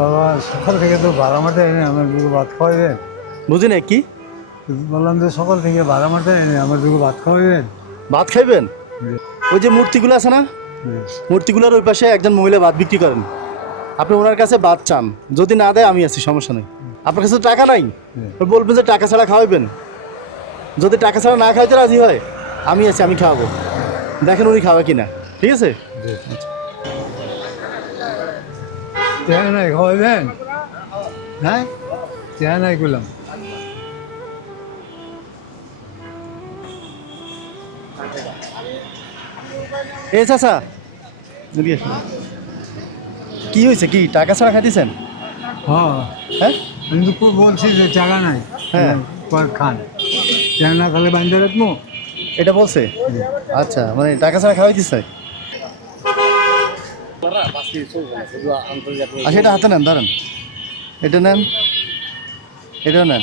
বাবা সকাল থেকে তো বারো মাঠে এনে আমার দুটো ভাত খাওয়াইবেন বুঝি না কি? বললাম যে সকাল থেকে বারো মাঠে এনে আমার দুটো ভাত খাওয়াইবেন ভাত খাইবেন? ওই যে মূর্তিগুলো আছে না? মূর্তিগুলোর ওই পাশে একজন মহিলা ভাত বিক্রি করেন। আপনি ওনার কাছে ভাত চান। যদি না দেয় আমি আছি সমস্যা নেই। আপনার কাছে তো টাকা নাই। বলবেন যে টাকা ছাড়া খাওয়াবেন যদি টাকা ছাড়া না খাইতে রাজি হয় আমি আছি আমি খাওয়াবো। দেখেন উনি খাওয়া কিনা। ঠিক আছে? চেহারা নাই খাওয়াইবেন হ্যাঁ চেহারা নাই করলাম এ চাচা। কি হয়েছে কি? টাকা ছাড়া খাইতেছেন? হ্যাঁ হ্যাঁ? আমি তো বলছি যে টাকা নাই। হ্যাঁ। খান। চেহারা না খালে বান্ধে রাখব। এটা বলছে? আচ্ছা মানে টাকা ছাড়া খাওয়াই দিচ্ছে আচ্ছা এটা হাতে নেন দাঁড়ান। এটা নেন। এটা নেন।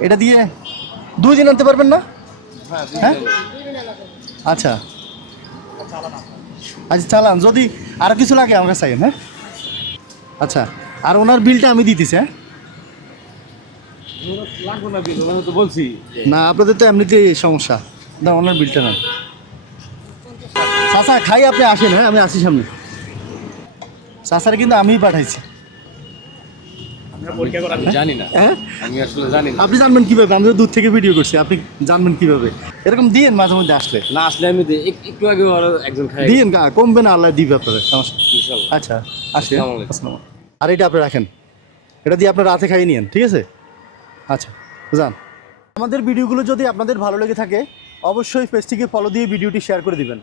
এটা দিয়ে দুই দিন আনতে পারবেন না? হ্যাঁ আচ্ছা। আচ্ছা চালান। যদি আর কিছু লাগে আমার কাছে হ্যাঁ? আচ্ছা আর ওনার বিলটা আমি দিতেছি হ্যাঁ? বলছি। না আপনাদের তো এমনিতেই সমস্যা। না ওনার বিলটা নেন। চাচা খাই আপনি আসেন হ্যাঁ আমি আসি সামনে। চাচারে কিন্তু আমিই পাঠাইছি। জানি না। হ্যাঁ? আমি আসলে জানি না। আপনি জানবেন কীভাবে? আমি তো দূর থেকে ভিডিও করছি। আপনি জানবেন কীভাবে? এরকম দিয়েন মাঝে মধ্যে আসলে। না আসলে আমি একটু আগে একজন খাই। দিয়েন কমবে না আল্লাহ দিবে আপনাদের সমস্যা আচ্ছা আসি। আসসালামু আলাইকুম। আসসালাম আর এটা আপনি রাখেন। এটা দিয়ে আপনার রাতে খাইয়ে নিয়েন ঠিক আছে? আচ্ছা যান। আমাদের ভিডিওগুলো যদি আপনাদের ভালো লেগে থাকে অবশ্যই পেজটিকে ফলো দিয়ে ভিডিওটি শেয়ার করে দিবেন।